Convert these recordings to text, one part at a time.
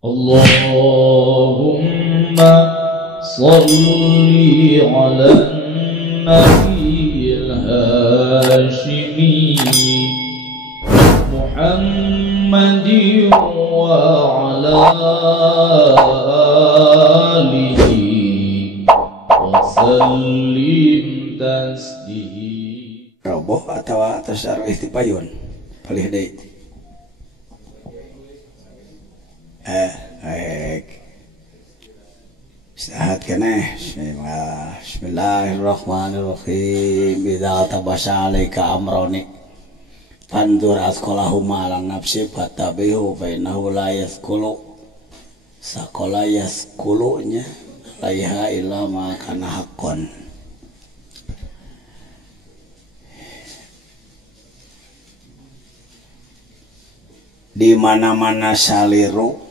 Allahumma salli ala nabiyil hashimi Muhammadin wa ala alihi wa sallim taslim. Roboh atau atas arwah istipayun palih deui. Baik. Sehat kene. Bismillahirrahmanirrahim. Idza tabasha alaika amroni fandur asqalahuma ala nafsi fatabihu fa innahu la yaskulu saqala yaskulunya laiha illa ma kana haqqan. Di mana-mana saliru,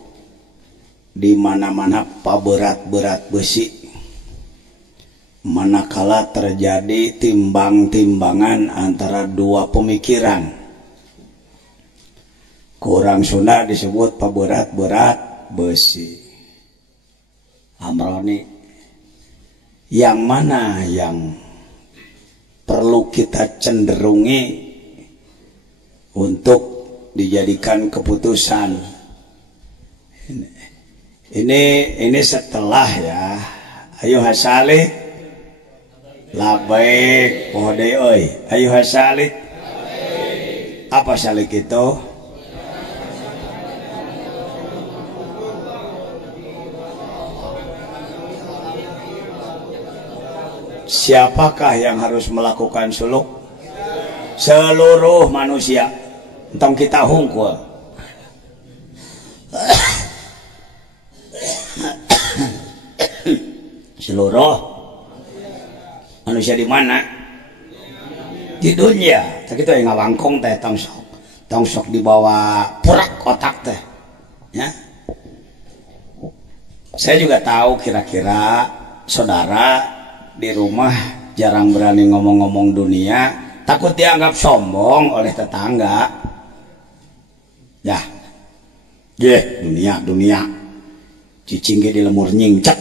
di mana-mana paberat-berat besi, manakala terjadi timbang-timbangan antara dua pemikiran, kurang Sunda disebut paberat-berat besi. Amroni, yang mana yang perlu kita cenderungi untuk dijadikan keputusan? Ini setelah ya. Ayo hasalik labaik pohode oi. Ayo hasalik apa salik itu? Siapakah yang harus melakukan suluk? Seluruh manusia. Entong kita hungkul. Seluruh manusia di mana? Di dunia. Tapi itu yang ngawangkong teh tong sok dibawa purak otak teh. Ya. Saya juga tahu kira-kira saudara di rumah jarang berani ngomong-ngomong dunia, takut dianggap sombong oleh tetangga. Dah, dunia, cicing ge di lemur nyingcak.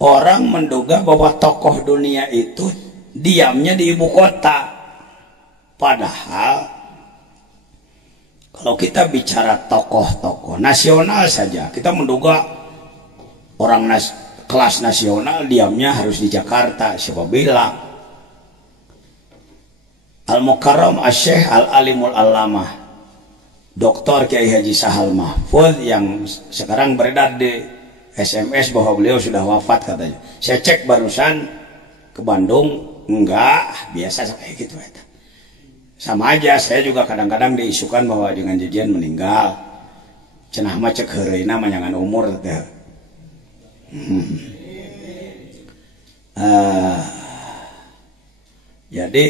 Orang menduga bahwa tokoh dunia itu diamnya di ibu kota. Padahal kalau kita bicara tokoh-tokoh nasional saja, kita menduga orang kelas nasional diamnya harus di Jakarta. Siapa bilang? Al-Mukarram Asy-Syaikh Al-Alimul Allamah Dr. Kiai Haji Sahal Mahfudz yang sekarang beredar di SMS bahwa beliau sudah wafat katanya. Saya cek barusan ke Bandung, enggak, biasa kayak gitu. Sama aja, saya juga kadang-kadang diisukan bahwa dengan jajian meninggal. Cenah mah cek heureuna mah nyangan umur teh. Jadi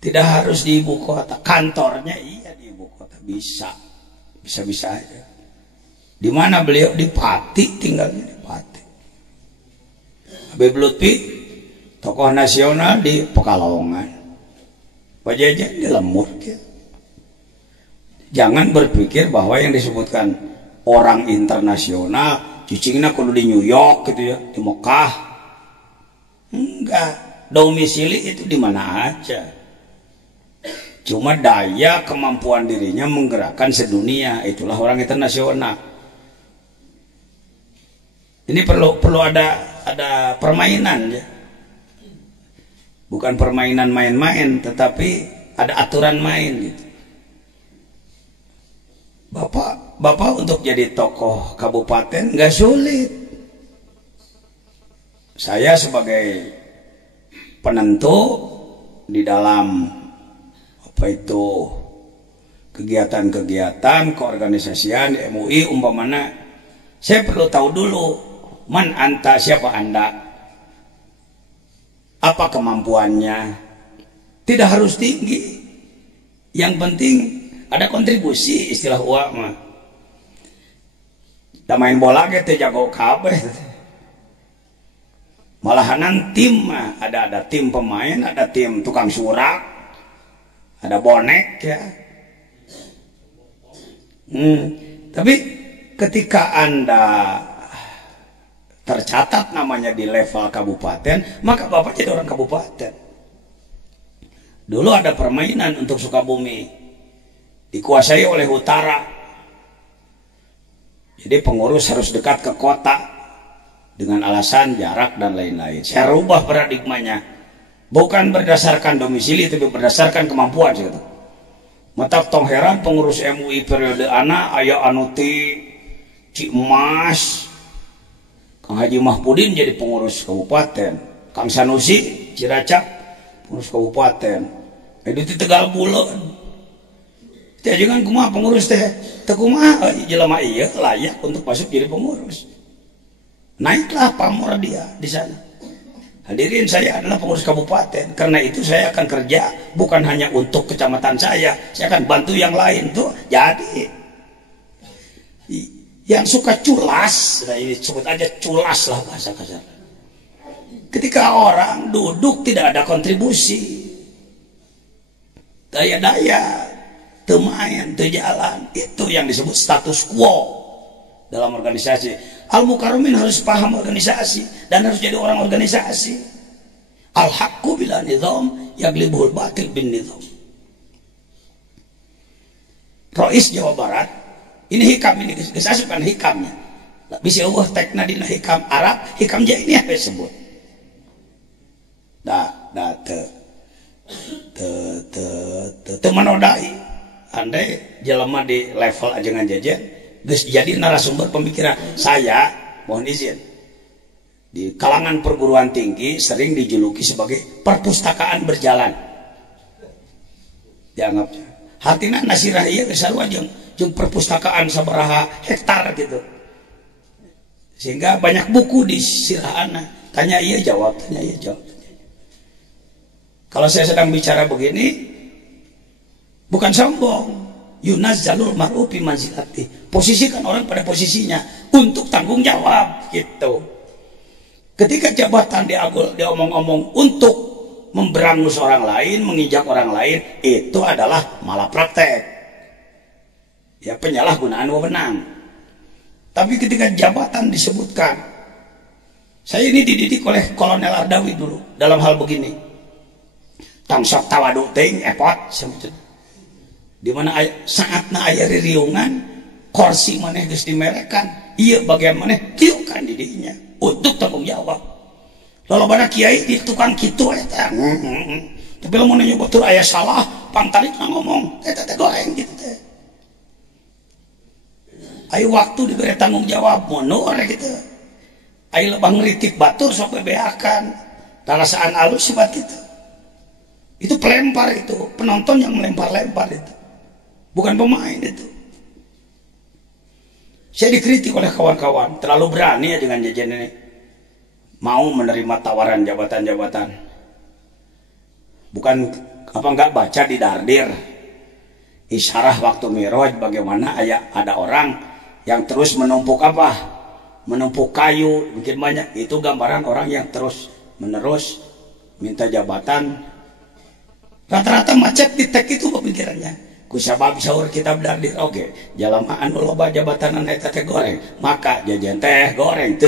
tidak harus di ibu kota, kantornya iya di ibu kota, bisa aja. Di mana beliau? Di Pati, tinggalnya di Pati. Habib Lutfi, tokoh nasional di Pekalongan. Pak Jajan di Lemur. Jangan berpikir bahwa yang disebutkan orang internasional, cicingnya kudu di New York gitu ya, di Mekah. Enggak, domisili itu di mana aja. Cuma daya kemampuan dirinya menggerakkan sedunia, itulah orang internasional. Ini perlu ada permainan ya. Bukan permainan main-main, tetapi ada aturan main gitu. Bapak untuk jadi tokoh kabupaten nggak sulit. Saya sebagai penentu di dalam kegiatan-kegiatan keorganisasian di MUI umpamana, saya perlu tahu dulu man anta, siapa anda, apa kemampuannya. Tidak harus tinggi, yang penting ada kontribusi, istilah uak mah. Kita main bola gitu jago kabeh, malahanan tim mah ada tim pemain, ada tim tukang surak, ada bonek ya. Tapi ketika Anda tercatat namanya di level kabupaten, maka Bapak jadi orang kabupaten. Dulu ada permainan untuk Sukabumi, dikuasai oleh utara. Jadi pengurus harus dekat ke kota dengan alasan jarak dan lain-lain. Saya rubah paradigmanya, bukan berdasarkan domisili tapi berdasarkan kemampuan gitu. Matak tong heran pengurus MUI periode ana aya anu ti Cimas, Kang Haji Mahpudin jadi pengurus kabupaten, Kang Sanusi Cilacap pengurus kabupaten, itu di Tegal Bulan. Teh jangan kumaha pengurus teh, teu kumaha jelema ieu layak untuk masuk jadi pengurus. Naiklah pamor dia di sana. Hadirin, saya adalah pengurus kabupaten, karena itu saya akan kerja bukan hanya untuk kecamatan saya akan bantu yang lain tuh. Jadi yang suka culas, nah ini sebut aja culas lah bahasa kasar. Ketika orang duduk tidak ada kontribusi, daya-daya, temain, jalan, itu yang disebut status quo dalam organisasi. Al-Mukarramin harus paham organisasi dan harus jadi orang organisasi. Al-haqqu bila nizam yaglibul batil bin nizam. Rais Jawa Barat, ini hikam ini, geus asupan hikamnya. Bisa Allah tekna dina hikam Arab, hikam ini apa disebut? Te menodai. Andai jelema di level ajengan jajan geus jadi narasumber pemikiran. Saya mohon izin, di kalangan perguruan tinggi sering dijuluki sebagai perpustakaan berjalan. Dianggapnya hartina nasirah ieu geus sarua jeung perpustakaan sabaraha hektar gitu. Sehingga banyak buku di sirahana. Tanya iya jawab, tanya iya jawab. Kalau saya sedang bicara begini bukan sombong. Yunazzalul mar'u fi manzilati. Posisikan orang pada posisinya untuk tanggung jawab gitu. Ketika jabatan diomong-omong untuk memberangus orang lain, menginjak orang lain, itu adalah malah praktek. Ya, penyalahgunaan wewenang. Tapi ketika jabatan disebutkan, saya ini dididik oleh Kolonel Ardawi dulu dalam hal begini. Tangsok tawadu teuing epot sebetulnya. Di mana saatna aya ririungan kursi maneh geus dimerekan, ieu bagian maneh tiukan di dinya untuk tanggung jawab. Lolobana kiai di tukang kitu eta. Tapi lamun nyoba tur aya salah, pangtalikna ngomong, eta teh goreng gitu teh. Ayo waktu diberi tanggung jawab mundur gitu. Ayo lebah ngeritik batur sok bebeakan. Talasaan alus sifat gitu. Itu pelempar itu, penonton yang melempar-lempar itu. Bukan pemain itu. Saya dikritik oleh kawan-kawan, terlalu berani ya dengan jajan ini. Mau menerima tawaran jabatan-jabatan. Bukan apa enggak baca di Dardir. Isyarah waktu Mi'raj bagaimana ada orang yang terus menumpuk apa? Menumpuk kayu, bikin banyak. Itu gambaran orang yang terus menerus minta jabatan. Rata-rata macet di tek itu pemikirannya. Kusabab sahur kitab Dardir oke. Jalama anu loba jabatan eta teh goreng, maka jajan teh goreng.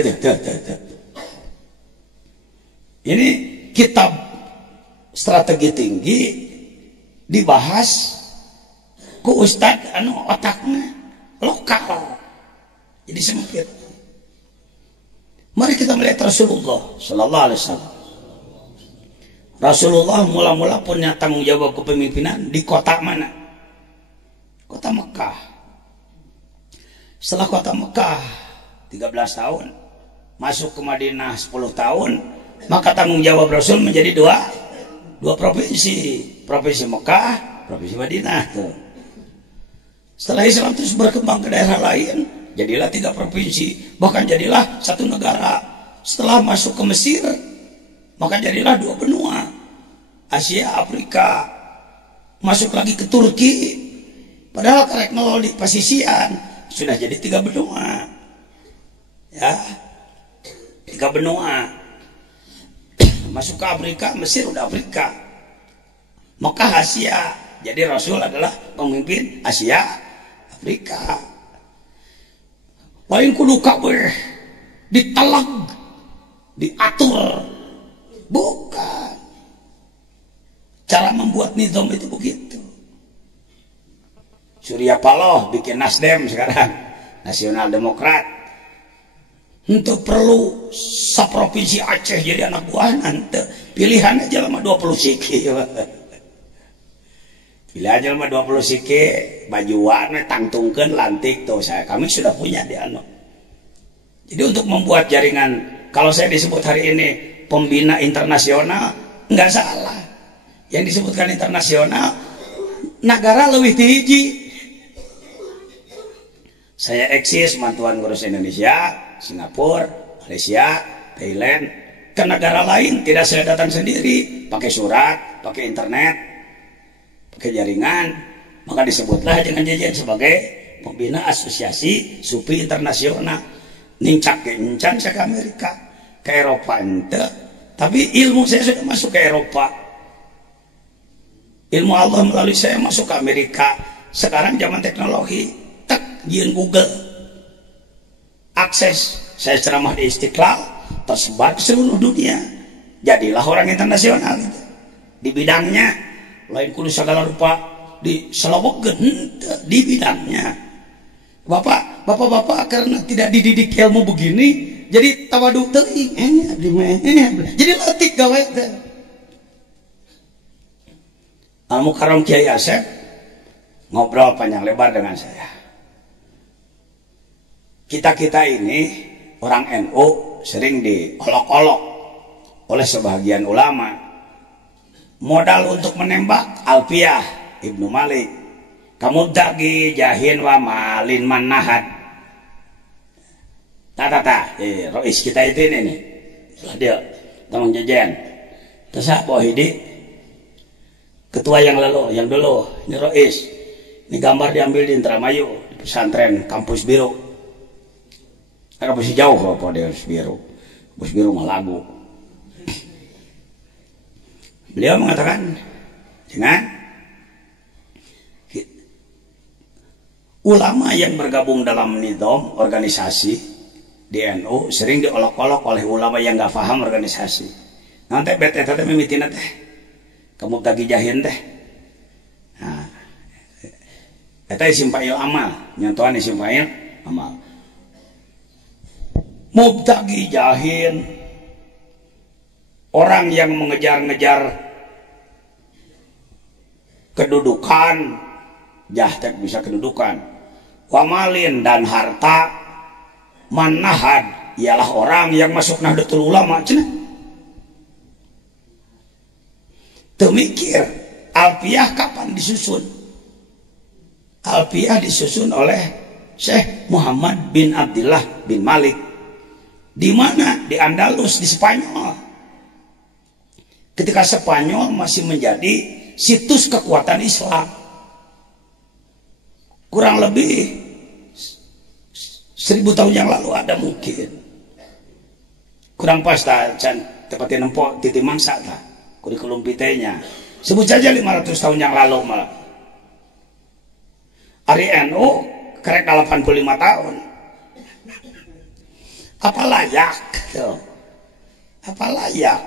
Ini kitab strategi tinggi dibahas ku ustad anu otaknya lokal. Jadi sempit. Mari kita melihat Rasulullah sallallahu alaihi wasallam. Rasulullah mula-mula punya tanggung jawab kepemimpinan di kota mana? Kota Mekah. Setelah kota Mekah 13 tahun, masuk ke Madinah 10 tahun, maka tanggung jawab Rasul menjadi dua provinsi, provinsi Mekah, provinsi Madinah tuh. Setelah Islam terus berkembang ke daerah lain, jadilah 3 provinsi, bahkan jadilah 1 negara. Setelah masuk ke Mesir, maka jadilah 2 benua, Asia, Afrika. Masuk lagi ke Turki, padahal karek nol di pasisian sudah jadi 3 benua. Ya, 3 benua. Masuk ke Afrika, Mesir udah Afrika. Mekah Asia, Jadi Rasul adalah pemimpin Asia Afrika. Lain kudu kabeh ditelag, diatur. Bukan. Cara membuat nizam itu begitu. Surya Paloh bikin Nasdem sekarang, Nasional Demokrat. Untuk perlu saprovinsi Aceh jadi anak buah nanti. Pilihan aja lama 20 siki. Pilih aja lama 20 siki, bajuan tangtungkeun lantik tuh saya. Kami sudah punya di anu. Jadi untuk membuat jaringan, kalau saya disebut hari ini pembina internasional, nggak salah. Yang disebutkan internasional, negara lebih tinggi. Saya eksis mantuan ngurus Indonesia, Singapura, Malaysia, Thailand. Ke negara lain tidak saya datang sendiri, pakai surat, pakai internet, pakai jaringan. Maka disebutlah jangan jajan sebagai pembina asosiasi Supi internasional. Nincak ke encan saya ke Amerika, ke Eropa ente. Tapi ilmu saya sudah masuk ke Eropa. Ilmu Allah melalui saya masuk ke Amerika. Sekarang zaman teknologi, tek, jieun Google. Akses, saya ceramah di Istiqlal, tersebar ke seluruh dunia. Jadilah orang internasional gitu. Di bidangnya, lain kudu segala rupa di selobogkeun di bidangnya. Bapak karena tidak dididik ilmu begini, jadi tawadu teuing, jadi letik gawe teh. Al-Mukarram Kiai Asep ngobrol panjang lebar dengan saya. Kita ini orang NU sering diolok-olok oleh sebagian ulama. Modal untuk menembak Alfiyah Ibnu Malik, kamu dagi jahin wa malin manahad. Rois kita itu ini nih. Dia tolong jajan. Terus Hidi ketua yang dulu, ini Rois. Ini gambar diambil di Indramayu, di pesantren Kampus Biru. Kampus jauh apa dia Biru. Kampus Biru mah lagu. Beliau mengatakan, jangan ulama yang bergabung dalam nizam organisasi di NU sering diolok-olok oleh ulama yang nggak paham organisasi. Nanti bete tete mimitina teh, kamu tagi jahin teh. Nah, eta isim fa'il amal, nyantuan isim fa'il amal. Mubtagi jahin, orang yang mengejar-ngejar kedudukan, jahtek bisa kedudukan, wamalin dan harta, manahad ialah orang yang masuk Nahdlatul Ulama cenah. Teu mikir Alfiyah kapan disusun. Alfiyah disusun oleh Syekh Muhammad bin Abdullah bin Malik. Di mana? Di Andalus, di Spanyol. Ketika Spanyol masih menjadi situs kekuatan Islam. Kurang lebih 1000 tahun yang lalu ada mungkin. Kurang pas tepatnya nempok titi mangsa ta kurikulum pitenya. Sebut saja 500 tahun yang lalu malah. Ari NU kerek 85 tahun. Apa layak? Apa layak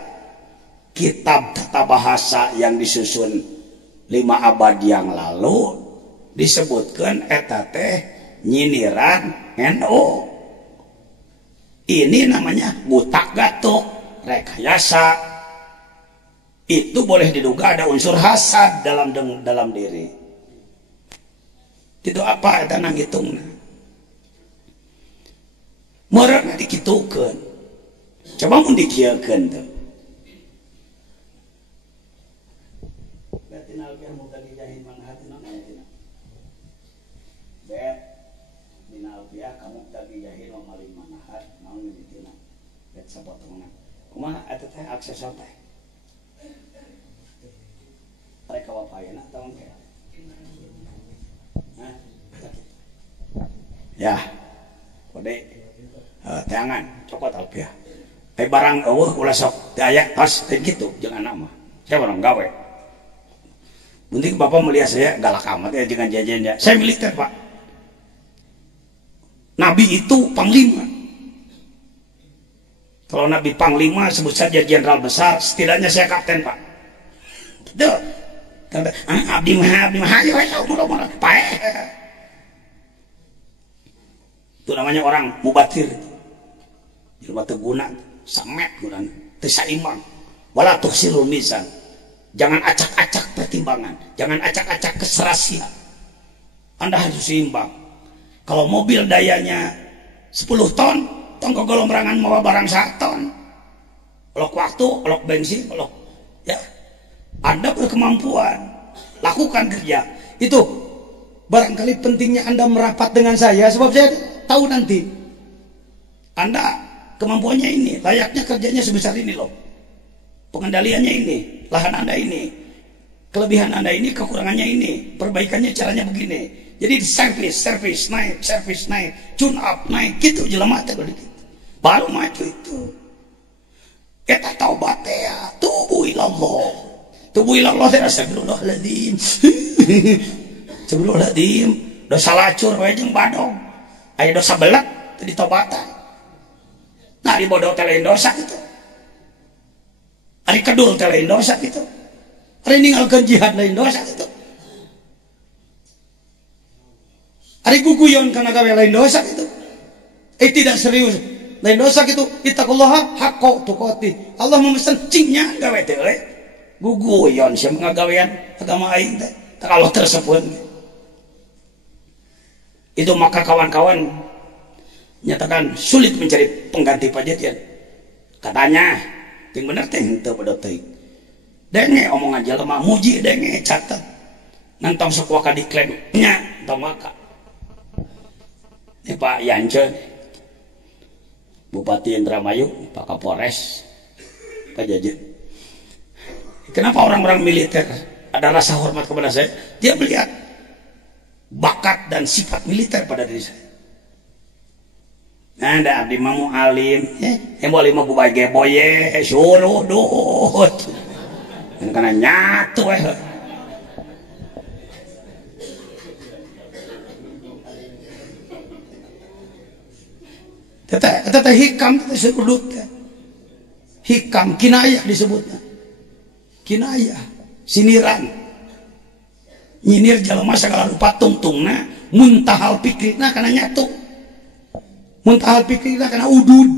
kitab tata bahasa yang disusun 5 abad yang lalu disebutkan eta teh nyindiran NU? Ini namanya butak gatuk, rekayasa. Itu boleh diduga ada unsur hasad dalam diri. Itu apa eta nanggitungna? Morana dikitukeun. Coba mun dikieukeun tuh. Batinal biar mutagi jahin manhatina manhatina. Bet binal biar kamu tagi jahin wa malin manhat naon ditina. Bet sabotongna. Kumaha eta teh akses teh? Rek wapayana taun teh. Hah? Ya. Kode teangan cokot Alfiyah. Barang eueuh ulah sok teu aya tas teh kitu jeung anak mah. Saya barang gawe. Mungkin Bapak melihat saya galak amat ya dengan jajannya. Saya militer, Pak. Nabi itu panglima. Kalau Nabi panglima sebut saja jenderal besar, setidaknya saya kapten, Pak. Itu. Abdi mah ayo umur-umur. Itu namanya orang mubatir. Jelema teu guna, samet guna, teu saimbang. Wala tuhsirul mizan. Jangan acak-acak pertimbangan, jangan acak-acak keserasian. Anda harus seimbang. Kalau mobil dayanya 10 ton, tong kegolomrangan mawa barang 1 ton. Olok waktu, olok bensin, olok ya. Anda berkemampuan, lakukan kerja. Itu barangkali pentingnya Anda merapat dengan saya, sebab saya tahu nanti Anda kemampuannya ini, layaknya kerjanya sebesar ini loh. Pengendaliannya ini, lahan Anda ini, kelebihan Anda ini, kekurangannya ini, perbaikannya caranya begini. Jadi service naik, tune up naik, gitu jelema teh baru maju itu. Kita taubat ya, tubuh ilallah teh astagfirullahaladzim. Astagfirullahaladzim, dosa lacur we jeung badong. Aya dosa belek teu ditobatan. Nah, di bodoh teh lain dosa gitu. Ari kedul teh lain dosa gitu. Ari ninggalkeun jihad lain dosa gitu. Ari guguyon kana gawe lain dosa gitu. Tidak serius lain dosa gitu. Ittaqullaha haqqa tuqatih. Allah memesan cingnya gawe teh euy. Guguyon sia ngagawean agama aing teh. Kalau tersebut itu maka kawan-kawan nyatakan sulit mencari pengganti Pajajaran. Katanya yang bener teh henteu pada teh. Denge omongan jelema muji denge catat. Ngantong sok waka diklaim nya tong waka. Ini Pak Yance, Bupati Indramayu, Pak Kapolres, Pak Jajan. Kenapa orang-orang militer ada rasa hormat kepada saya? Dia melihat bakat dan sifat militer pada diri saya. Nah, ada abdi mamu alim, yang boleh mau bagi boye, suruh dut, dan karena nyatu Tete hikam tete disebut hikam kinayah disebutnya, kinayah siniran, nyinir jalma segala rupa tungtungna, muntahal pikrina karena nyatu. Muntahal pikirlah karena udud,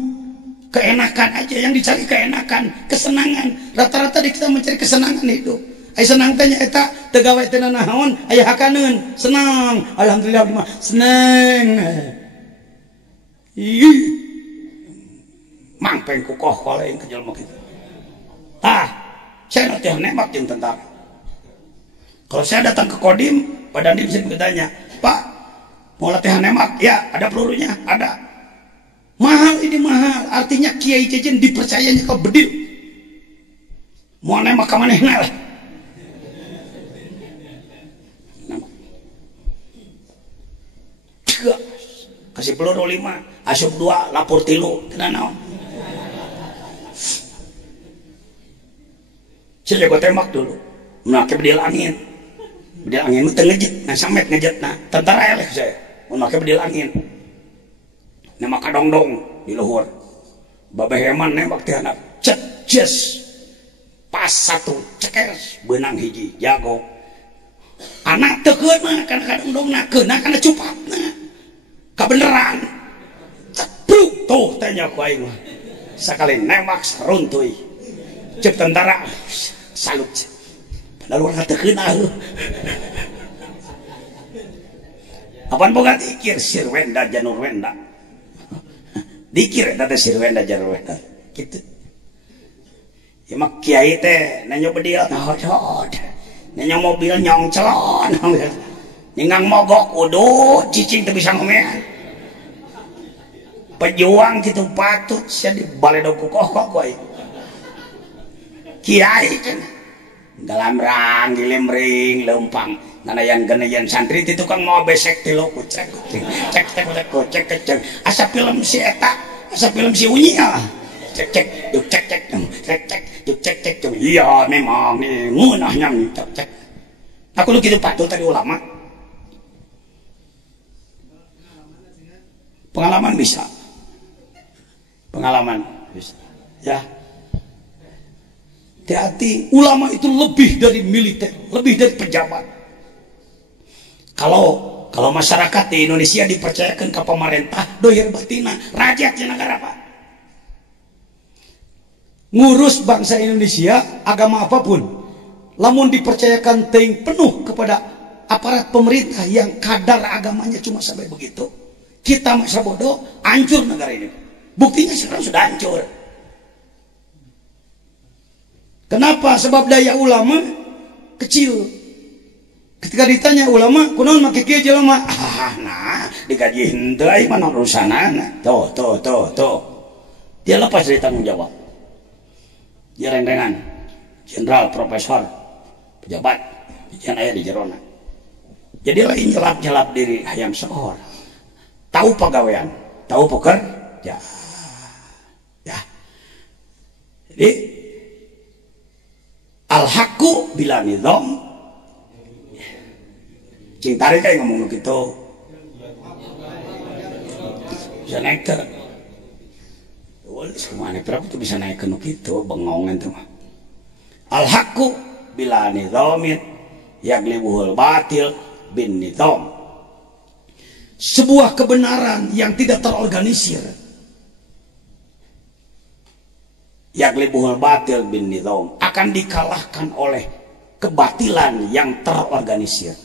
keenakan aja yang dicari, keenakan, kesenangan. Rata-rata di kita mencari kesenangan hidup. Ay senang tanya eta tegawe teh naon, aya hakaneun, senang. Alhamdulillah mah senang. Ih. Mangpeng ku koh lain ke jelema kitu. Saya teh nembak jeung tentara. Kalau saya datang ke Kodim, Pak Dandim saya bertanya, "Pak, mau latihan nembak?" "Ya, ada pelurunya." "Ada." Mahal ini mahal, artinya Kiai Jejen dipercayanya kau bedil. Mau nembak ka manehna lah. Kasih peluru 5, asup 2, lapor 3, tidak naon. Saya jago tembak dulu, memakai bedil angin. Bedil angin itu ngejet, nah samet ngejet, nah tentara eleh saya, memakai bedil angin. Nembak kadong-dong di luhur. Babeheman nembak teh anak cet jes pas 1 ceker benang hiji jago. Anak teu keuna kana kadong-dongna, keuna kana cupatna. Kabeneran. Cepluk tuh tanya ku aing mah. Sakali nembak saruntuy. Cek tentara salut. Padahal urang teu keuna. Apaan boga dikir Sirwenda Janurwenda. Dikir eta teh Sirwenda Janurwenda. Kitu. Ya mah kiai teh nanya bedil hot. Nanya mobil nyong celon. Ningang mogok udut cicing teu bisa ngomean. Pejuang kitu patut sia dibaledog ku kokok we. Kiai cenah. Galamrang gilimring leumpang. Nanayan geneyan santri ti tukang mau besek ti lo kucek. Cek asa film si eta, asa film si Unyil. Cek yuk cek. Iya memang nih ngeunah nyang cek. Aku lu kitu patut tadi ulama. Pengalaman bisa. Pengalaman bisa. Ya. Hati-hati, ulama itu lebih dari militer, lebih dari pejabat. Kalau masyarakat di Indonesia dipercayakan ke pemerintah, dohir batina, rakyat di negara apa? Ngurus bangsa Indonesia, agama apapun, lamun dipercayakan teing penuh kepada aparat pemerintah yang kadar agamanya cuma sampai begitu, kita masa bodoh, hancur negara ini. Buktinya sekarang sudah hancur. Kenapa? Sebab daya ulama kecil. Ketika ditanya ulama, kunaon make kieu jelema? Nah, digaji henteu ai mah urusanana. Tuh. Dia lepas dari tanggung jawab. Dia rendengan, jenderal, profesor, pejabat, yang aya di jerona. Jadi lain nyelap-nyelap diri hayam seorang. Tahu pegawaian, tahu pekerja. Ya. Jadi al-haqqu bila nizam. Cing tarik kayak ngomong gitu. Bisa naik ke kemana berapa tuh bisa naik ke gitu bengongan tuh mah. Al-haqqu bila nizamin yaglibuhul batil bin nizam. Sebuah kebenaran yang tidak terorganisir yaglibuhul batil bin nizam akan dikalahkan oleh kebatilan yang terorganisir.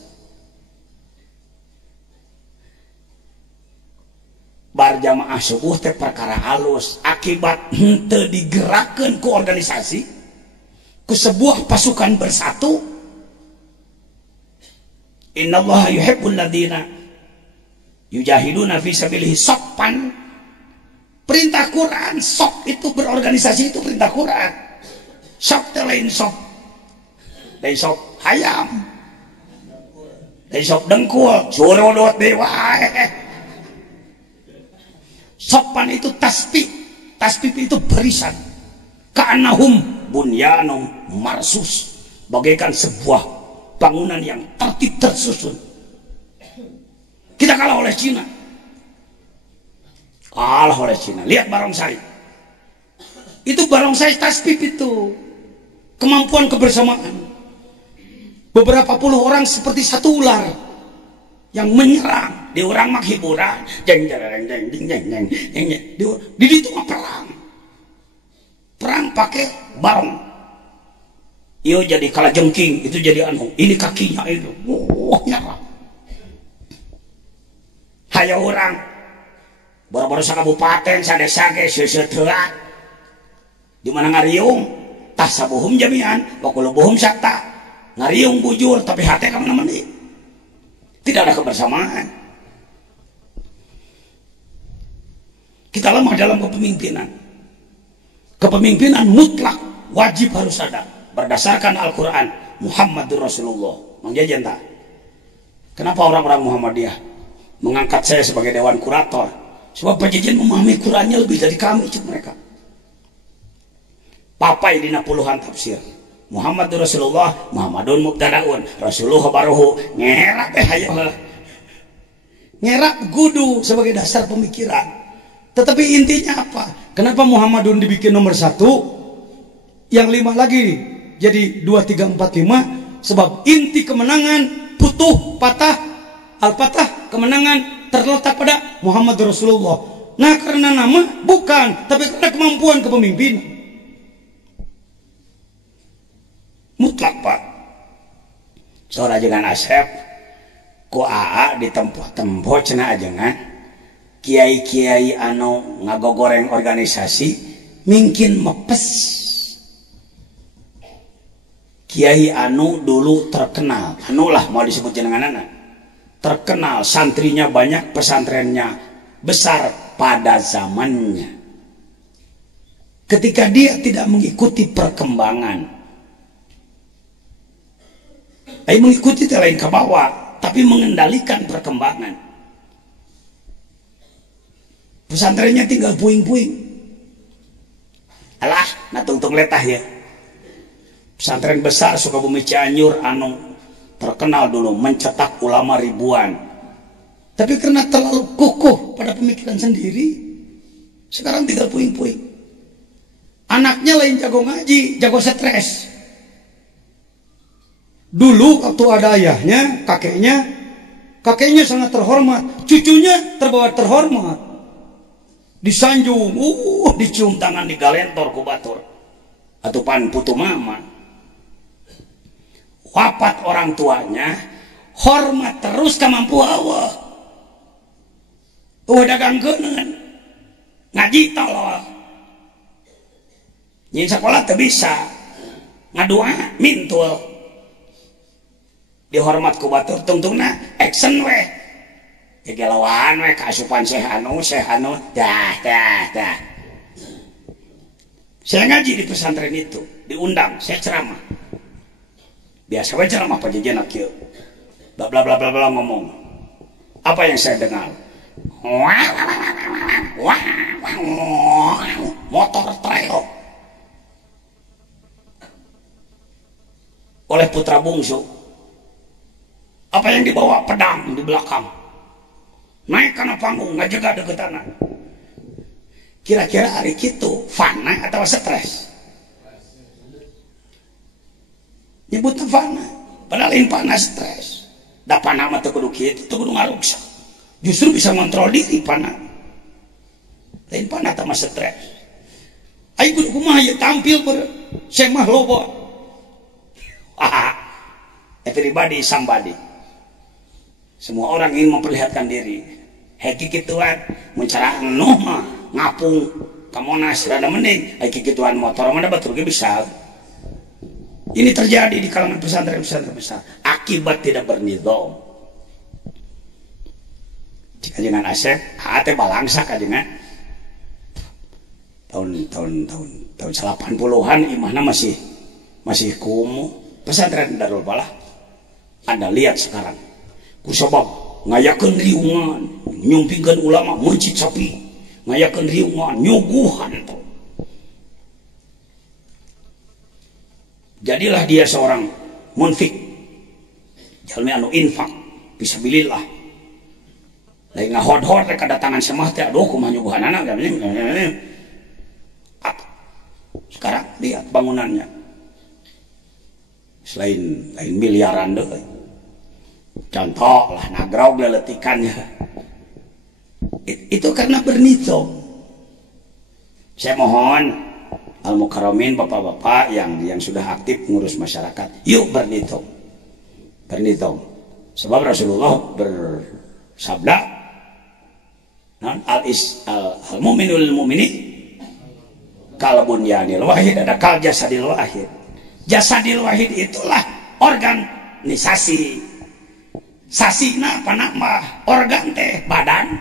Bar jamaah subuh teh perkara halus akibat henteu digerakkeun ku organisasi ku sebuah pasukan bersatu. Innallaha yuhibbul ladzina yujahiduna fi sabilihi sopan. Perintah Quran sok itu berorganisasi, itu perintah Quran. Sok teh lain sok, lain sok hayam, lain sok dengkul surodot dewa. Sopan itu tasbih itu barisan. Ka'annahum bunyanum marsus, bagaikan sebuah bangunan yang tertib tersusun. Kita kalah oleh Cina. Kalah oleh Cina. Lihat barongsai. Itu barongsai tasbih itu. Kemampuan kebersamaan. Beberapa puluh orang seperti satu ular yang menyerang. Di orang mak hiburan, jeng. Di itu mah perang pakai barong. Iyo jadi kalajengking, itu jadi anu, ini kakinya itu, nyerang. Hayo orang, baru-baru sakabupaten, sadesa ge seuseuteuan, di mana ngariung, tas sabuhum jamian, wakulu buhum sakta, ngariung bujur, tapi hati kamu nemenin. Tidak ada kebersamaan. Kita lemah dalam kepemimpinan. Kepemimpinan mutlak wajib harus ada berdasarkan Al-Quran. Muhammadur Rasulullah. Mang Jajan tak? Kenapa orang-orang Muhammadiyah mengangkat saya sebagai dewan kurator? Sebab Pak Jajan memahami Qurannya lebih dari kami, cik mereka. Papai dina puluhan tafsir. Muhammadur Rasulullah, Muhammadun mubtadaun, Rasulullah baruhu, ngerap hayalah. Ngerap gudu sebagai dasar pemikiran. Tetapi intinya apa? Kenapa Muhammadun dibikin nomor 1, yang 5 lagi jadi 2, 3, 4, 5? Sebab inti kemenangan putuh patah al-patah kemenangan terletak pada Muhammad Rasulullah. Nah karena nama bukan, tapi karena kemampuan kepemimpinan mutlak pak. Saudara jangan Asep ku AA di tempo cenah ajengan kiai-kiai anu ngagogoreng organisasi mungkin mepes. Kiai anu dulu terkenal, anu lah mau disebut jenenganana, terkenal, santrinya banyak, pesantrennya besar pada zamannya. Ketika dia tidak mengikuti perkembangan, mengikuti lain ke bawah, tapi mengendalikan perkembangan. Pesantrennya tinggal puing-puing. Alah, nah tungtung letah ya. Pesantren besar Sukabumi Cianjur anu terkenal dulu mencetak ulama ribuan, tapi karena terlalu kukuh pada pemikiran sendiri, sekarang tinggal puing-puing. Anaknya lain jago ngaji, jago stres. Dulu waktu ada ayahnya, kakeknya sangat terhormat, cucunya terbawa terhormat, disanjung, dicium tangan, digalentor ku batur atupan putu mama. Wafat orang tuanya, hormat terus kamampu Allah. Dagang keuneun, ngaji tolol, nyi sekolah teu bisa, ngadua mintul, dihormat ku batur, tungtungna action weh, kegelawaan weh kaasupan sehanu, dah. Saya ngaji di pesantren itu, diundang, saya ceramah. Biasa wae ceramah pajajanak kieu. Bla bla bla bla ngomong. Apa yang saya dengar? Motor trail oleh putra bungsu. Apa yang dibawa? Pedang di belakang. Naik karena panggung, ngajaga deketanana. Kira-kira hari itu fana atau stres? Nyebutnya fana, padahal ini panas stres. Da panah mah teu kudu kitu, teu kudu ngaruksa. Justru bisa ngontrol diri panah. Lain panah teh mah stres. Ai kudu kumaha ieu tampil semah loba. Everybody somebody. Semua orang ingin memperlihatkan diri. Heki kituan mencara nuh mah ngapung ka Monas rada mending. Ai kituan motor mah batur ge bisa. Ini terjadi di kalangan pesantren-pesantren besar. Akibat tidak bernizam. Jika jangan Asep, hati balangsa kajengan. Tahun 80-an imahna masih kumuh. Pesantren Darul Balah. Anda lihat sekarang. Kusabab ngayakeun riungan, nyumpingkeun ulama mencit sapi, ngayakeun riungan, nyuguhan. Jadilah dia seorang munfik, jalmi anu infak, fisabilillah. Lain ngahod-hod kedatangan semah teh, aduh kumaha nyuguhanana. Sekarang lihat bangunannya, selain miliaran deh. Contoh lah nagrau leletikannya. Itu karena bernizam. Saya mohon Al-Mukarramin, bapak-bapak yang sudah aktif mengurus masyarakat, yuk bernizam. Sebab Rasulullah bersabda, al-mu'minul mu'mini kal bunyanil wahid, ada kal jasadil wahid. Jasadil wahid itulah organisasi. Sasina apa nama? Organ teh badan.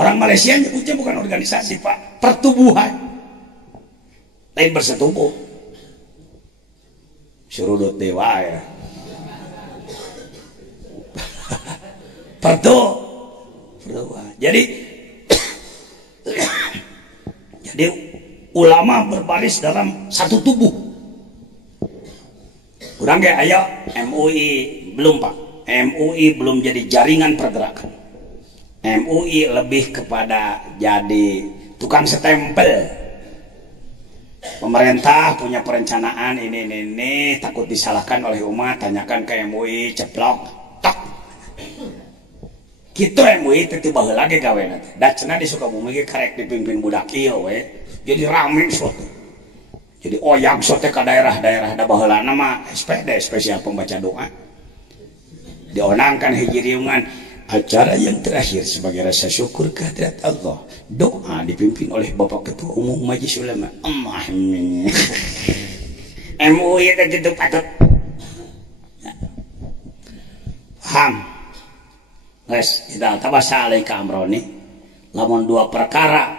Orang Malaysia nyebutnya bukan organisasi, Pak, pertubuhan. Lain bersetubuh. Surudut dewa ya. Pertubuhan. Jadi ulama berbaris dalam satu tubuh. Kurang gak ayo MUI belum, Pak. MUI belum jadi jaringan pergerakan. MUI lebih kepada jadi tukang stempel. Pemerintah punya perencanaan ini takut disalahkan oleh umat, tanyakan ke MUI, ceplok, tok. Kitu MUI teu baheula ge gawena teh. Da cenah di Sukabumi ge karek dipimpin budak ieu we. Jadi rame sote. Jadi oyang sote ke daerah-daerah da baheulana mah SPD, spesial pembaca doa. Dionangkan hiji riungan acara yang terakhir sebagai rasa syukur kehadirat Allah. Doa dipimpin oleh Bapak Ketua Umum Majelis Ulama. MUI itu gitu patut. Paham? Guys, kita tabasa alaika amroni. Lamun dua perkara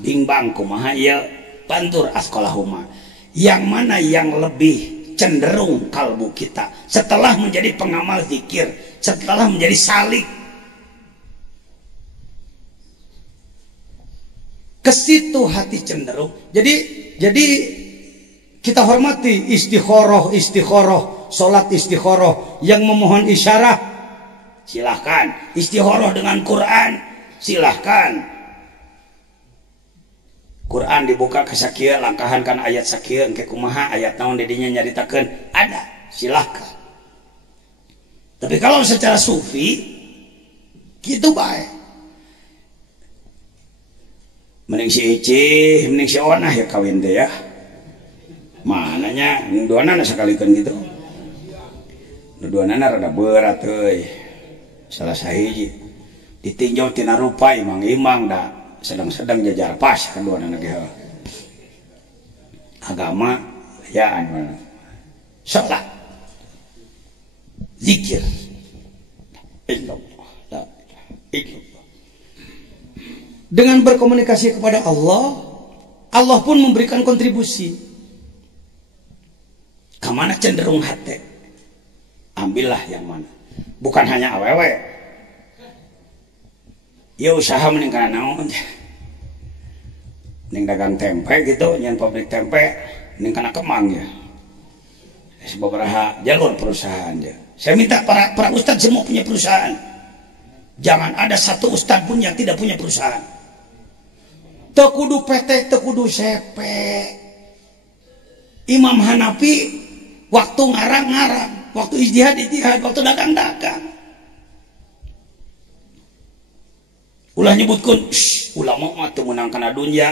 bimbang kumaha ieu pantur asqalahuma. Yang mana yang lebih cenderung kalbu kita setelah menjadi pengamal zikir, setelah menjadi salik, ke situ hati cenderung. Jadi kita hormati istikharah sholat istikharah yang memohon isyarah, silahkan. Istikharah dengan Quran, silahkan. Quran dibuka ke sakieu, langkahan kan ayat sakieu engke kumaha, ayat naon di dinya nyaritakeun, ada, silahkan. Tapi kalau secara sufi gitu bae. Mending si Icih, mending si Onah ya kawin teh ya. Mananya duana sakalikeun gitu. Duana rada berat euy. Salah sahiji ditinjau tina rupa imang-imang da sedang-sedang jajar pas kedua anak agama ya sholat zikir dengan berkomunikasi kepada Allah. Allah pun memberikan kontribusi. Kemana cenderung hati, ambillah yang mana, bukan hanya awewe. Ya usaha mending kana naon, mending dagang tempe gitu, nyen pabrik tempe, mending kana kemang ya. Beberapa jalur perusahaan ya. Saya minta para ustadz semua punya perusahaan. Jangan ada satu ustadz pun yang tidak punya perusahaan. Tekudu PT, tekudu CP. Imam Hanafi waktu ngarang-ngarang, waktu ijtihad, waktu dagang-dagang. Ulah nyebutkan ulama mah teu meunang kana dunya,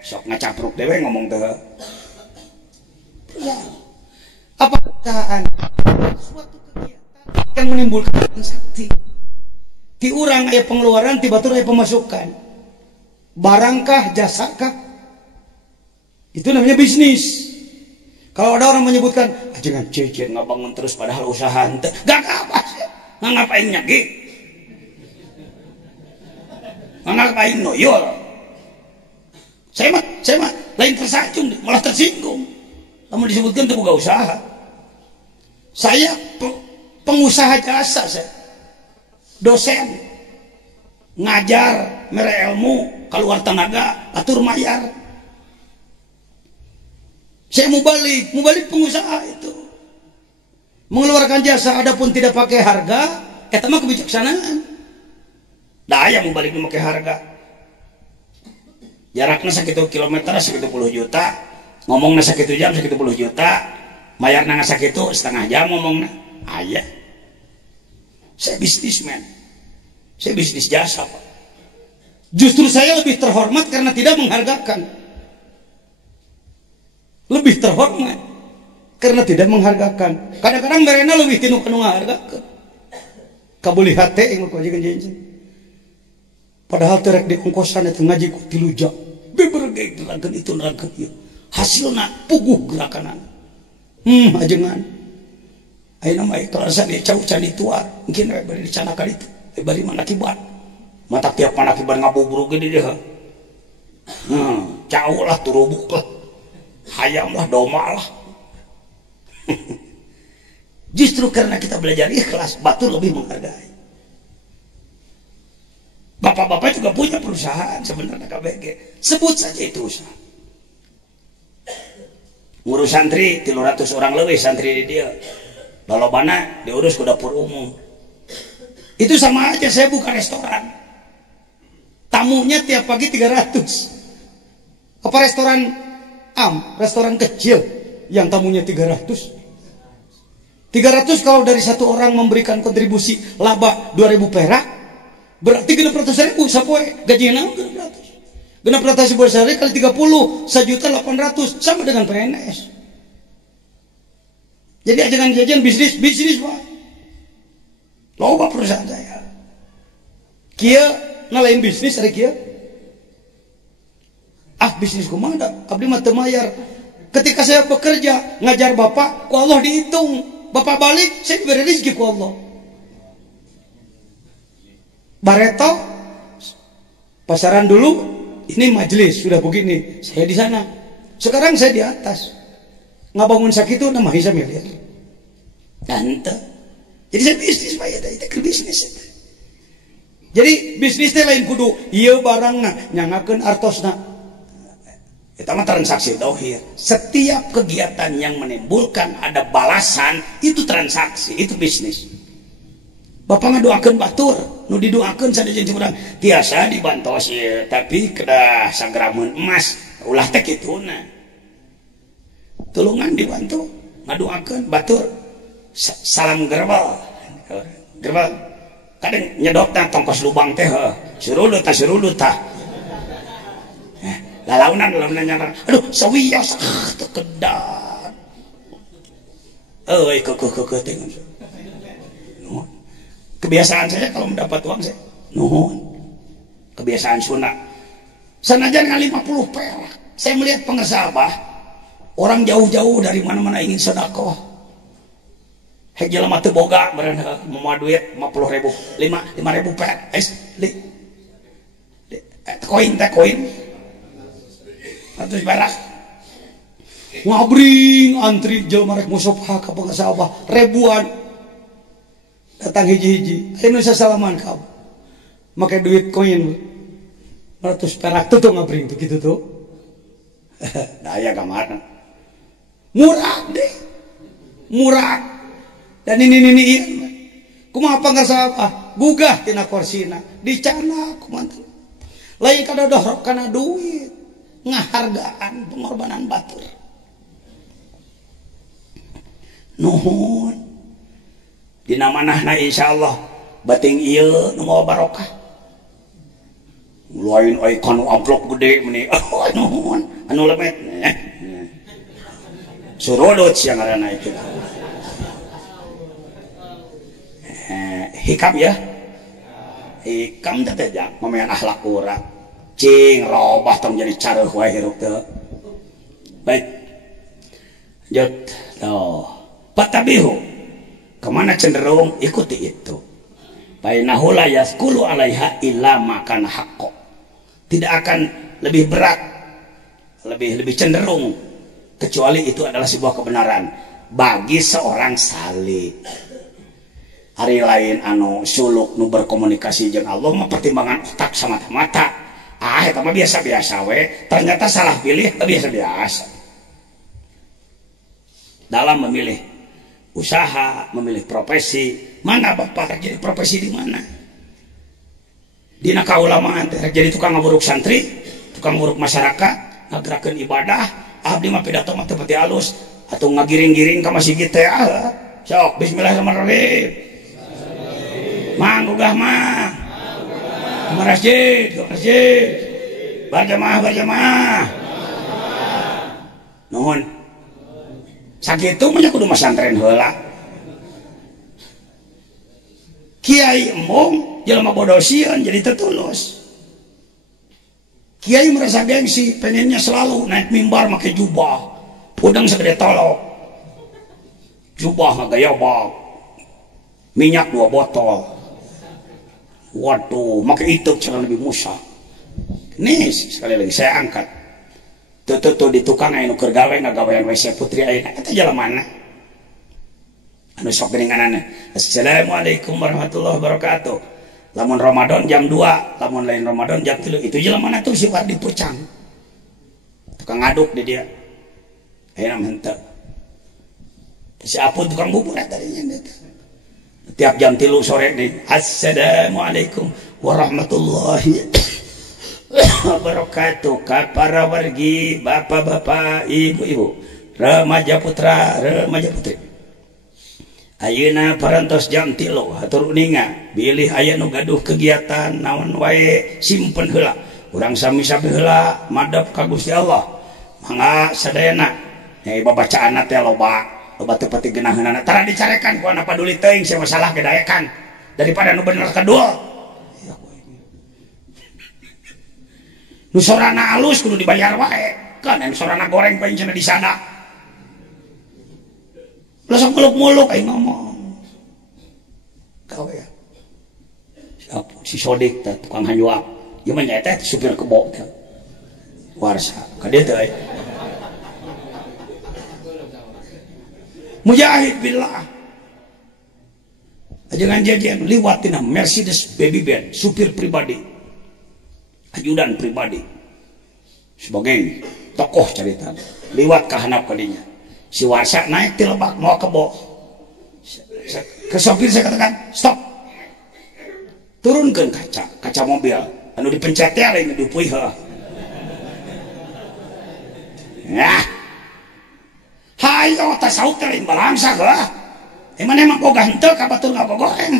sok ngacapruk dewe ngomong teh. Ya. Apa perusahaan? Suatu kegiatan yang menimbulkan sakti. Ti urang aya pengeluaran, ti batur aya pemasukan. Barangkah, jasakah? Itu namanya bisnis. Kalau ada orang menyebutkan, jangan cecet ngabangun terus padahal usaha henteu. Gak apa sih. Ngapain nyagi? Ngapain noyol? Saya mah lain tersacung, malah tersinggung. Kamu disebutkan itu bukan usaha. Saya pengusaha jasa, saya dosen, ngajar, mere ilmu, keluar tenaga, atur mayar. Saya mau balik pengusaha itu, mengeluarkan jasa, adapun tidak pakai harga, itu mah kebijaksanaan. Daya mau balik memakai harga. Jaraknya sekitu kilometer, sekitu puluh juta. Ngomongnya sekitu jam, sekitu puluh juta. Mayarnya sekitu setengah jam ngomongnya. Ayah. Saya bisnismen. Saya bisnis jasa, Pak. Justru saya lebih terhormat karena tidak menghargakan. Lebih terhormat karena tidak menghargakan. Kadang-kadang mereka lebih tinu kanu menghargakan. Kabuli hati yang aku ajakan janji. Padahal terek di ongkosan itu ngaji ku 3 jam. Beberge nerangkeun itu nerangkeun ieu. Hasilna puguh gerakanan. Ajengan. Ayeuna mah ikhlasan dia cau-can ituar. Mungkin we bari dicanakan itu. Bari mana kibar. Mata tiap mana kibar ngabubrug gede dia. Cau lah turubuk lah. Hayam lah doma lah. Justru karena kita belajar ikhlas, batur lebih menghargai. Bapak-bapak juga punya perusahaan sebenarnya KBG. Sebut saja itu usaha. Ngurus santri 300 orang lebih santri di dia. Lalobana diurus ke dapur umum. Itu sama aja saya buka restoran. Tamunya tiap pagi 300. Apa restoran restoran kecil yang tamunya 300? 300 kalau dari satu orang memberikan kontribusi laba 2.000 perak, berarti 600.000 sapoe gajinya 600. 600.000 sehari kali 30 1.800.000 sama dengan PNS. Jadi jangan jajan bisnis Pak. Loba perusahaan saya. Kia ngalahin bisnis ada kia. Bisnis kumaha abdi mah teu mayar. Ketika saya bekerja ngajar bapak, ku Allah dihitung. Bapak balik, saya diberi rezeki ku Allah. Bareto pasaran dulu, ini majelis sudah begini, saya di sana. Sekarang saya di atas. Ngabangun sakitu nama hisa miliar. Tante. Jadi saya bisnis Pak ya, itu bisnis. Jadi bisnisnya lain kudu ieu barangna nyangakeun artosna. Itu mah transaksi dohir. Setiap kegiatan yang menimbulkan ada balasan itu transaksi, itu bisnis. Bapak ngadoakeun batur, nu didoakeun sadaya urang tiasa dibantos ya, tapi kedah sagramun emas, ulah teh kituna. Tulungan dibantu, ngadoakeun batur. Salam gerbal. Gerbal. Kadang nyedotna tongkos lubang teh heuh. Surulut tah. Lalaunan nyarang. Aduh, sawios teu kedah. Euy kekeh teh. Kebiasaan saya kalau mendapat uang saya nuhun. Kebiasaan Sunda. Sanajan 50 perak. Saya melihat pengesabah orang jauh-jauh dari mana-mana ingin sedekah. Hek jelema teu boga beureun moal duit 50.000, 5.000 perak. Koin. 100 perak. Ngabring antri jelema rek musafah ka pengesabah ribuan. Datang hiji-hiji, ayo nusa salaman kau, make duit koin, 100 perak tuh ngabring tuh gitu tuh, daya kamar, murah deh, murah, dan ini iya, kumaha nggak salah, gugah tina korsina, dicana kumantan, lain kada dohrok karena duit, ngahargaan pengorbanan batur, nuhun. Dina manahna insyaallah bating ieu nu mawa barokah. Lain aya kanu amplop gede meuni. Oh nuhun anu lemet. Surudut sia ngaranna itu. Hikam ya. Hikam teh teh mamean akhlak urang. Cing robah tong jadi careuh wae hirup teh. Baik. Lanjut. Tuh. Patabihu. Kemana cenderung ikuti itu. Bainahu la yaskulu alaiha illa makan haqqo. Tidak akan lebih berat, lebih cenderung kecuali itu adalah sebuah kebenaran bagi seorang salik. Hari lain anu suluk nu berkomunikasi jeung Allah mah pertimbangan otak semata-mata. Eta mah biasa-biasa we, ternyata salah pilih biasa-biasa. Dalam memilih usaha, memilih profesi, mana bapak jadi profesi di mana? Dina kaulamaan teh jadi tukang ngaburuk santri, tukang nguruk masyarakat, ngagerakeun ibadah, abdi mah pidato mah teu pati alus atuh ngagiring-giring ka masjid teh sok bismillahirrahmanirrahim. Manggugah mah. Ke masjid. Berjamaah. Nuhun. Sakitu mah kudu masantren heula. Kiai embong jelema bodoh sieun jadi tertulus. Kiai merasa gengsi, pengennya selalu naik mimbar pakai jubah, udang segede tolok, jubah ngagayobak, minyak 2 botol. Waduh, pakai itu cara lebih musa. Nih sekali lagi saya angkat. Tuh di tukang anu keur gawe ngagawean WC putri ayeuna eta jelema mana? Anu sok geuninganana. Assalamualaikum warahmatullahi wabarakatuh. Lamun Ramadan jam 2, lamun lain Ramadan jam 3. Itu jelema mana tuh si Wardi Pucang. Tukang ngaduk di dia. Ayeuna henteu. Si Apun tukang bubur tadinya eta. Tiap jam 3 sore nih. Assalamualaikum warahmatullahi wabarakatuh. Ka para wargi, bapak-bapak, ibu-ibu, remaja putra, remaja putri. Ayeuna parantos jam 3 hatur uninga bilih aya nu gaduh kegiatan naon wae simpen heula. Urang sami-sami heula madep ka Gusti Allah. Mangga sadayana nyai babacaanna teh loba teu pati geunaheunana. Tara dicarekan ku anu paduli teuing sia masalah gedaekan daripada nu bener kedua. Nu sorana alus kudu dibayar wae. Kan anu sorana goreng paling cenah disada. Langsung muluk-muluk aing ngomong. Kau ya. Siapa? Si Sodik teh tukang hanjuak. Ieu mah nyaeta supir kebo teh. Warsa. Ka dieu teh aya. Mujahid billah. Ajengan jajan liwat tina Mercedes baby van, supir pribadi. Ajudan pribadi. Sebagai tokoh cerita liwat ke handap kadinya si Warsa naik di lebak mau kebo ke sopir saya katakan stop turunkan kaca mobil anu dipencet ya lain dipuih ya hayo tasauk lain balangsa emang boga henteu ka batur ngagogoreng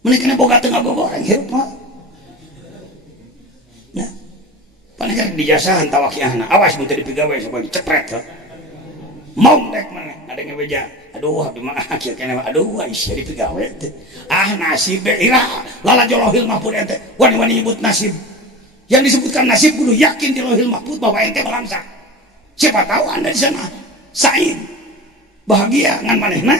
menikah boga teu ngagogoreng hirup mah nah panekan di jasa hantawa kiahna awas mun teu dipigawai sebagai cepret mau dek mana ada ngebeja aduh abdi mah kieu keneh aduh ais jadi pigawai teh nasib ira lala jolohil mahfud ente wani nyebut nasib yang disebutkan nasib kudu yakin di lohil mahfud bahwa ente balangsa siapa tahu anda di sana sain bahagia ngan manehna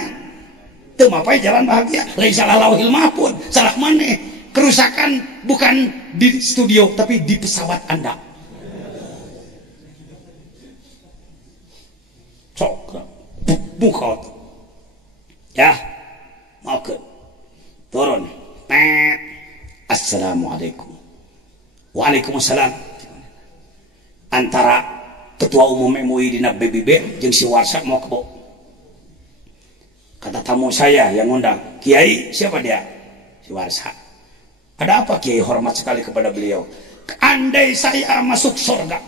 teu mapai jalan bahagia lain salah lauhil mahfud salah maneh kerusakan bukan di studio tapi di pesawat anda sok buka ya mau ke turun assalamualaikum waalaikumsalam antara ketua umum MUI dina BBB jeung si Warsa mau kebo kata tamu saya yang undang Kiai siapa dia si Warsa ada apa Kiai hormat sekali kepada beliau andai saya masuk surga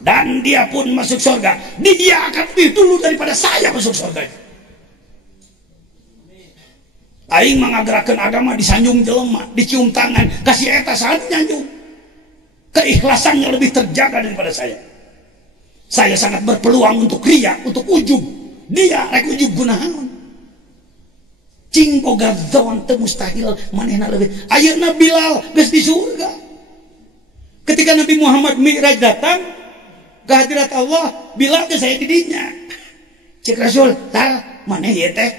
dan dia pun masuk surga dia akan lebih dulu daripada saya masuk surga aing mengagerakan agama disanjung jelema dicium tangan kasih eta sahan nyanjung keikhlasannya lebih terjaga daripada saya sangat berpeluang untuk ria untuk ujub dia rek ujub gunahan cing boga zon teu mustahil manehna lebih ayeuna Bilal geus di surga ketika Nabi Muhammad Mi'raj datang ke hadirat Allah Bilal geus aya di dinya cik Rasul tah maneh ieu teh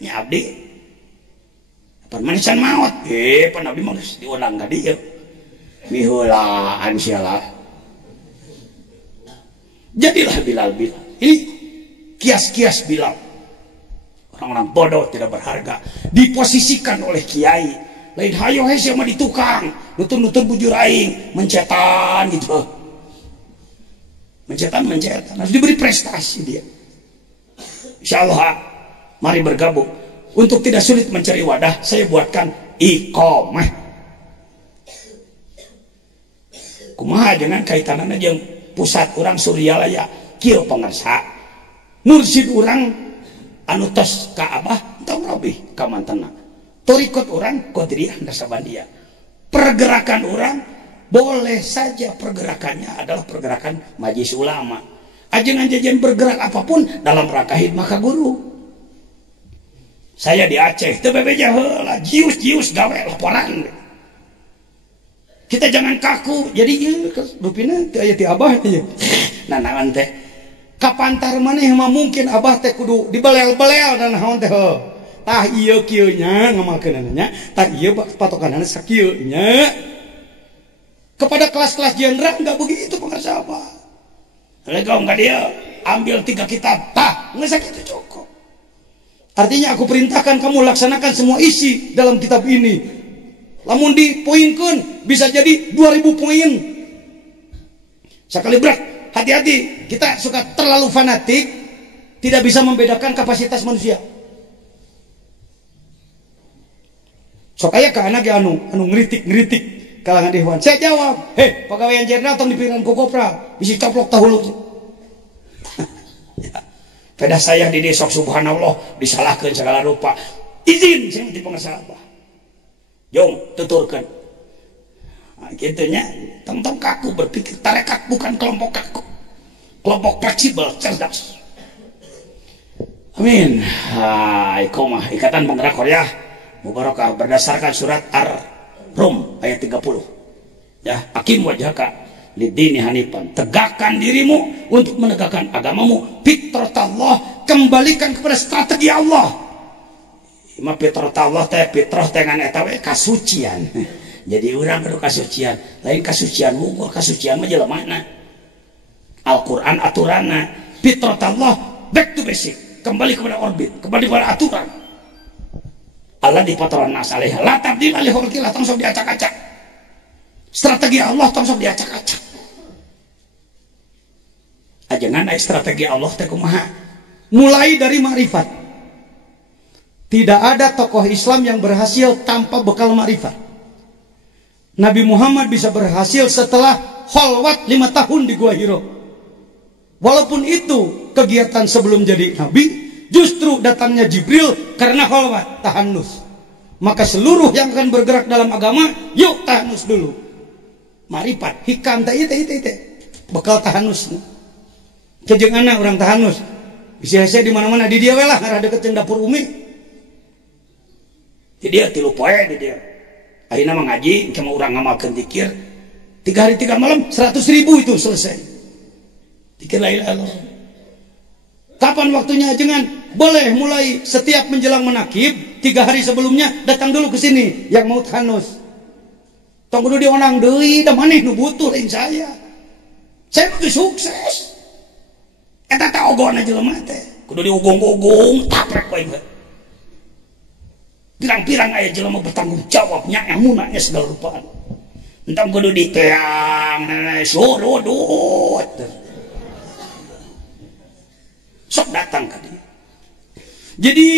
nya abdi pan manisan maot pan abdi mah geus diundang ka dieu miheulaan sialah jadilah Bilal ini kias-kias Bilal orang-orang bodoh tidak berharga diposisikan oleh kiai lain hayo hese mah di tukang nutun bujur aing mencetan gitu mencetan harus diberi prestasi dia insyaallah mari bergabung untuk tidak sulit mencari wadah saya buatkan iqamah kumaha dengan kaitanana jeung pusat orang Suryalaya kieu pangarsa mursid orang anu tos ka Abah entah Rabi ka mantena torikot orang Qadiriyah Nasabandia pergerakan orang boleh saja pergerakannya adalah pergerakan majelis ulama ajengan-ajengan bergerak apapun dalam rangka hidmah ka guru saya di Aceh teu bebeja heula jius gawe laporan kita jangan kaku jadi rupina teu aya ti Abah teh nah naon teh kapantar maneh mah mungkin Abah teh kudu dibelel-belel dan naon teh tah ieu kieu nya ngamalkeunana nya tah ieu patokanana sakieu nya kepada kelas-kelas jenderal enggak begitu pengarsa Abah legong ka dia ambil 3 kitab tah geus sakitu cukup artinya aku perintahkan kamu laksanakan semua isi dalam kitab ini lamun dipoinkeun bisa jadi 2000 poin sekali berat hati-hati kita suka terlalu fanatik tidak bisa membedakan kapasitas manusia sok aya ka anak anu ngeritik kalangan dewan saya jawab pegawaian jenderal tong dipikiran ku kopral bisi coplok tahulu pada saya di desok subhanallah disalahkan segala rupa izin saya mesti pengasah apa jong tuturkan gitunya tentang kaku berpikir tarekat bukan kelompok kaku kelompok fleksibel cerdas amin iqamah ikatan penggerak Korea mubarakah berdasarkan surat Ar-Rum ayat 30 ya hakim wajhaka lidini hanifan tegakkan dirimu untuk menegakkan agamamu fitratallah kembalikan kepada strategi Allah ima fitratallah teh fitrah dengan eta we kasucian jadi orang baru kasucian lain kasucian wungkul kasucian mah jelemana Al-Quran aturanna fitratallah back to basic kembali kepada orbit kembali kepada aturan Allah di patoran nas alaiha la tabdil li khalqillah langsung diacak-acak Strategi Allah tong sok diacak-acak. Ajengan strategi Allah teh kumaha? Mulai dari makrifat. Tidak ada tokoh Islam yang berhasil tanpa bekal makrifat. Nabi Muhammad bisa berhasil setelah khalwat 5 tahun di Gua Hiro. Walaupun itu kegiatan sebelum jadi Nabi, justru datangnya Jibril karena khalwat, tahanus. Maka seluruh yang akan bergerak dalam agama, yuk tahanus dulu. Makrifat, hikam teh bekal tahanus. Kejeng anak orang tahanus. Bisa saya di mana-mana di dia lah, ngarah deket jeung dapur Umi. Di dia 3 poe di dia. Ayeuna mah ngaji, cuma urang ngamalkeun zikir. 3 hari 3 malam 100.000 itu selesai. Zikir la ilaha illallah. Kapan waktunya ajengan? Boleh mulai setiap menjelang menakib 3 hari sebelumnya datang dulu ke sini yang mau tahanus. Tong kudu dionang deui, da maneh nu butuh lain saya. Saya mah sukses. Eta teh ogona jelema teh. Kudu diugong-ugong, taprek wae. Pirang-pirang aya jelema bertanggung jawab nya emunanya segala rupaan. Entang kudu diteang, surudut. Sok datang ka dieu. Jadi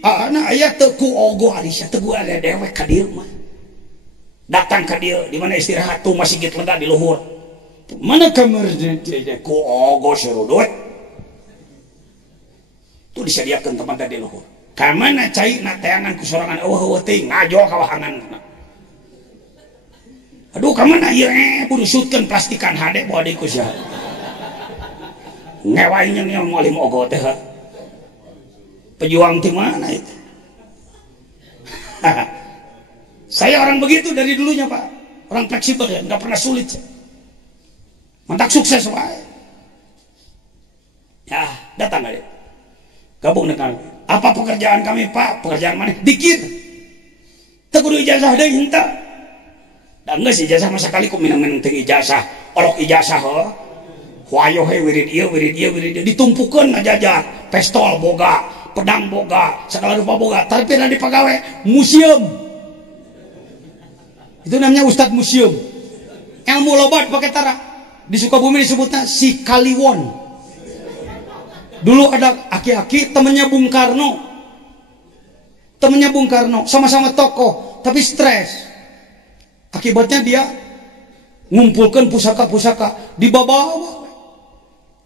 anak aya teu ku ogo Alisya, teu ada dewek ka dieu mah. Datang ka dieu di mana istirahat tuh masih gitu lega di luhur. Mana kamar ku ogo surudut. Tuh disediakan tempat di luhur. Kamana cai na teangan ku sorangan eueuh teuing ngajo ka wahangan. Aduh kamana ieu kudu sutkeun plastikan hade bawa deui ku sia. Ngewainya nih moalim ogo teh. Pejuang di mana itu? Saya orang begitu dari dulunya, Pak. Orang fleksibel ya, enggak pernah sulit. Mantak sukses wae. Ya, datang aja. Gabung dengan apa pekerjaan kami, Pak? Pekerjaan mana? Dikir. Tegudu ijazah deui henteu. Da geus ijazah masa kali ku minang-minang teu ijazah. Olok ijazah heuh. Wayo he wirid ieu ditumpukeun ngajajar. Pistol boga, pedang boga, segala rupa boga. Tapi di pagawe museum. Itu namanya Ustadz Museum. Ilmu lobat pakai tara. Di Sukabumi disebutnya si Kaliwon. Dulu ada aki-aki temennya Bung Karno. Temennya Bung Karno, sama-sama tokoh, tapi stres. Akibatnya dia ngumpulkan pusaka-pusaka di bawah.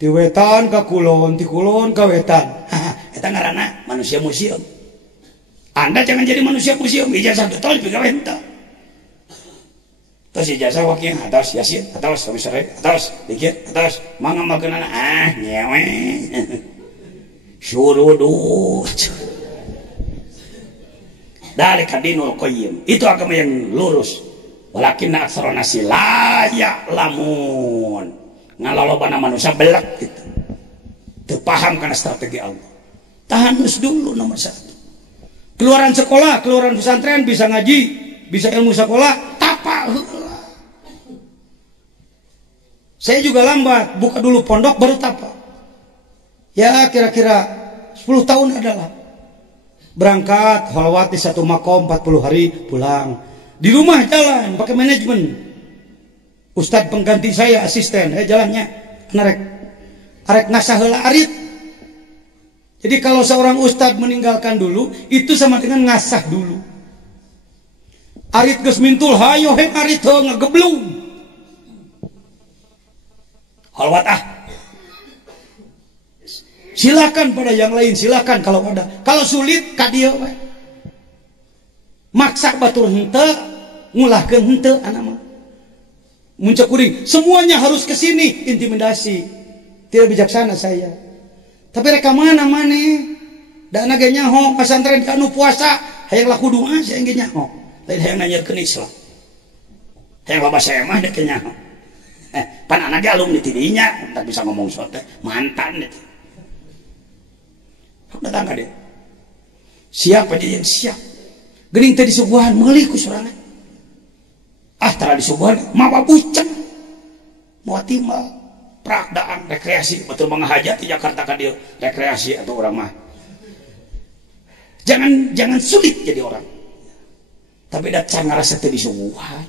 Di wetan ke kulon, di kulon ke wetan. Eta ngaranna manusia museum. Anda jangan jadi manusia museum, ijazah betul juga henteu. Terus ijazah wakil atas yasin, atas komisaris, atas dikir, atas mangamalkeun nyewe. Surudut. Dari kadinul qayyim. Itu agama yang lurus. Walakin aktsarun nasi la ya'lamun. Ngalolobana manusia belak gitu. Teu paham kana strategi Allah. Tahanus dulu nomor 1. Keluaran sekolah, keluaran pesantren bisa ngaji, bisa ilmu sekolah, tapa heula. Saya juga lambat, buka dulu pondok baru tapa. Ya kira-kira 10 tahun adalah. Berangkat, khalwat di 1 makom 40 hari pulang. Di rumah jalan pakai manajemen. Ustadz pengganti saya asisten, jalannya arek ngasah heula arit. Jadi kalau seorang ustadz meninggalkan dulu, itu sama dengan ngasah dulu. Arit geus mintul hayo he arit heuh ngageblung. Khalwat silakan pada yang lain, silakan kalau ada. Kalau sulit ka dieu we. Maksa batur henteu, ngulahkeun henteu anak mah. Muncak kuring, semuanya harus ke sini, intimidasi. Tidak bijaksana saya. Tapi reka mana maneh? Da ana ge nyaho pasantren anu puasa, hayang laku doa saya ge nyaho. Lain hayang nanyakeun Islam. Hayang loba saya mah da nyaho. Pan anak ge alumni ti dinya, entar bisa ngomong sote, mantan itu. Datang ka dia. Siapa dia yang siap? Geuning teh disuguhan meuli ku sorangan. Tara disuguhan mawa buceng. Mawa timbal, prakdaan, rekreasi, betul mangahajat di Jakarta ka dieu, rekreasi atau orang mah. Jangan sulit jadi orang. Tapi da can ngarasa teu disuguhan.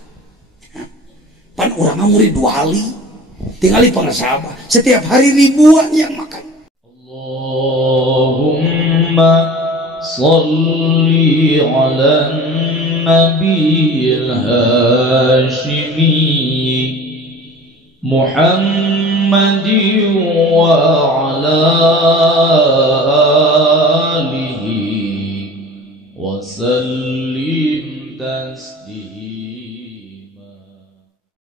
orang murid wali, tinggali pengesabah. Setiap hari ribuan yang makan. Allahumma salli ala nabiyil hashimi Muhammadin wa ala